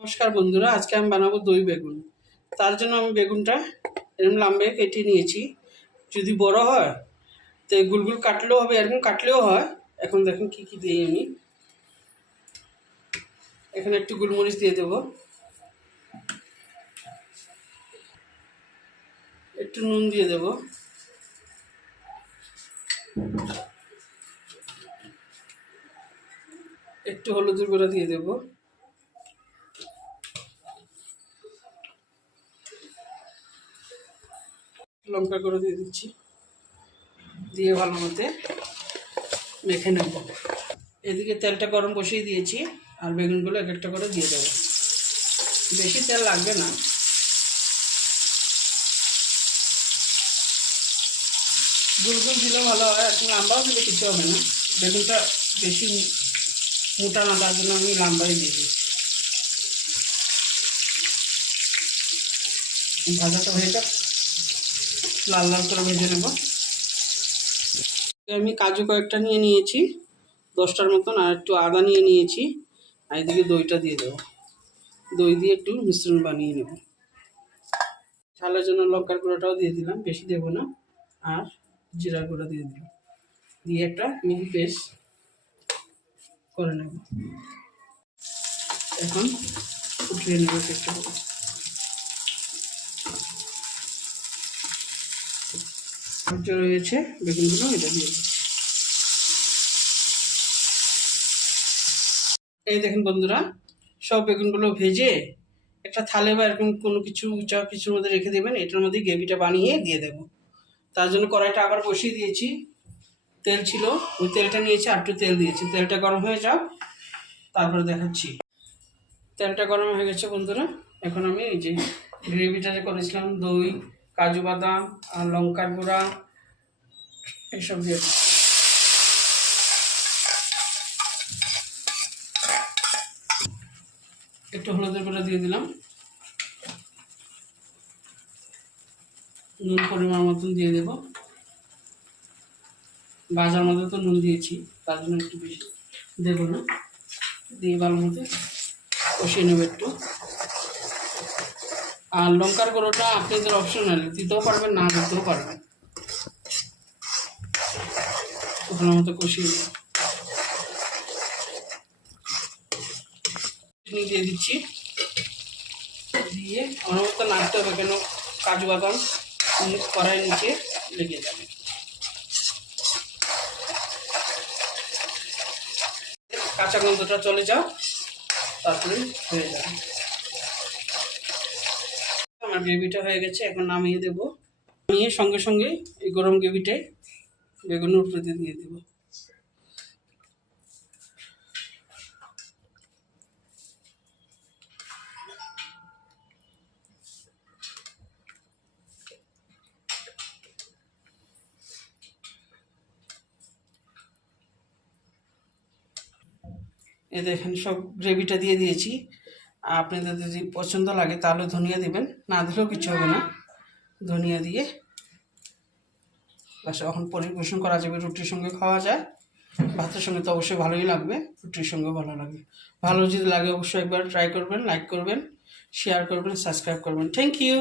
নমস্কার বন্ধুরা, আজকে আমি বানাবো দই বেগুন। তার জন্য আমি বেগুনটা এরকম লম্বায় কেটে নিয়েছি। যদি বড় হয় তো গুলগুল কাটলেও হবে, এরকম কাটলেও হয়। এখন দেখুন কি কি দিই আমি। এখানে একটু গোলমরিচ দিয়ে দেবো, একটু নুন দিয়ে দেবো, একটু হলুদের গুঁড়া দিয়ে দেবো, লঙ্কা গুঁড়ো দিয়ে দিচ্ছি, দিয়ে ভালো মতো মেখে নেব। এদিকে তেলটা গরম বসিয়ে দিয়েছি, আর বেগুনগুলো এক একটা করে দিয়ে দেবো। বেশি তেল লাগবে না। গুলগুল দিলে ভালো হয়, এখন লাম্বাও দিলে কিছু হবে না। বেগুনটা বেশি মোটা না, তার জন্য আমি লাম্বাই দিয়ে দিই। ভাজাটা হয়ে যাক, লাল লাল করে ভেজে নেব। আমি কাজু কয়েকটা নিয়ে নিয়েছি, 10টার মতন, আর একটু আদা নিয়ে নিয়েছি, আর এদিকে দইটা দিয়ে দেবো। দই দিয়ে একটু মিশ্রণ বানিয়ে নেব। ঝালের জন্য লঙ্কার গুঁড়োটাও দিয়ে দিলাম, বেশি দেবো না, আর জিরা গুঁড়ো দিয়ে দিলাম, দিয়ে একটা মিহি পেস্ট করে নেব। এখন উঠিয়ে নেব চেষ্টা করব। রয়েছে বেগুনগুলো, এটা দিয়ে দেবো। এই দেখুন বন্ধুরা, সব বেগুনগুলো ভেজে একটা থালে বা এরকম কোনো কিছুর মধ্যে রেখে দেবেন। এটার মধ্যে গ্রেভিটা বানিয়ে দিয়ে দেব। তার জন্য কড়াইটা আবার বসিয়ে দিয়েছি। তেল ছিল, ওই তেলটা নিয়েছি, আর একটু তেল দিয়েছি। তেলটা গরম হয়ে যাক, তারপরে দেখাচ্ছি। তেলটা গরম হয়ে গেছে বন্ধুরা। এখন আমি এই যে গ্রেভিটা যে করেছিলাম, দই, কাজু বাদাম আর লঙ্কার গুঁড়া এসব দিয়ে একটু হলুদের গুঁড়া দিয়ে দিলাম, নুন পরিমাণ মতন দিয়ে দেব। ভাজার মধ্যে তো নুন দিয়েছি, তার জন্য একটু বেশি দেবো না। দিয়ে ভালো মতো কষিয়ে নেব একটু। আর লঙ্কার গুঁড়োটা আপনাদের অপশনাল, দিতেও পারবেন, না দিতেও পারবেন। ভালো মতো কষিয়ে নেব। দিয়ে দিচ্ছি, দিয়ে আমার মতো নাড়তে হবে, কেন কাজু বাদাম কড়াই নিচে লেগে যাবে। কাঁচা গন্ধটা চলে যাও, তারপরে হয়ে যাবে। আমার গ্রেভিটা হয়ে গেছে, এখন নামিয়ে দেবো। নামিয়ে সঙ্গে সঙ্গে এই গরম গ্রেভিটাই বেগুনের উপরে দিয়ে দেবো। এই দেখেন সব গ্রেভিটা দিয়ে দিয়েছি। আপনাদের যদি পছন্দ লাগে তাহলে ধনিয়া দেবেন, না দিলেও কিছু হবে না। ধনিয়া দিয়ে বাস এখন পরিবেশন করা যাবে। রুটির সঙ্গে খাওয়া যায়, ভাতের সঙ্গে তো অবশ্যই ভালোই লাগবে, রুটির সঙ্গে ভালো লাগবে। ভালো যদি লাগে অবশ্যই একবার ট্রাই করবেন, লাইক করবেন, শেয়ার করবেন, সাবস্ক্রাইব করবেন। Thank you.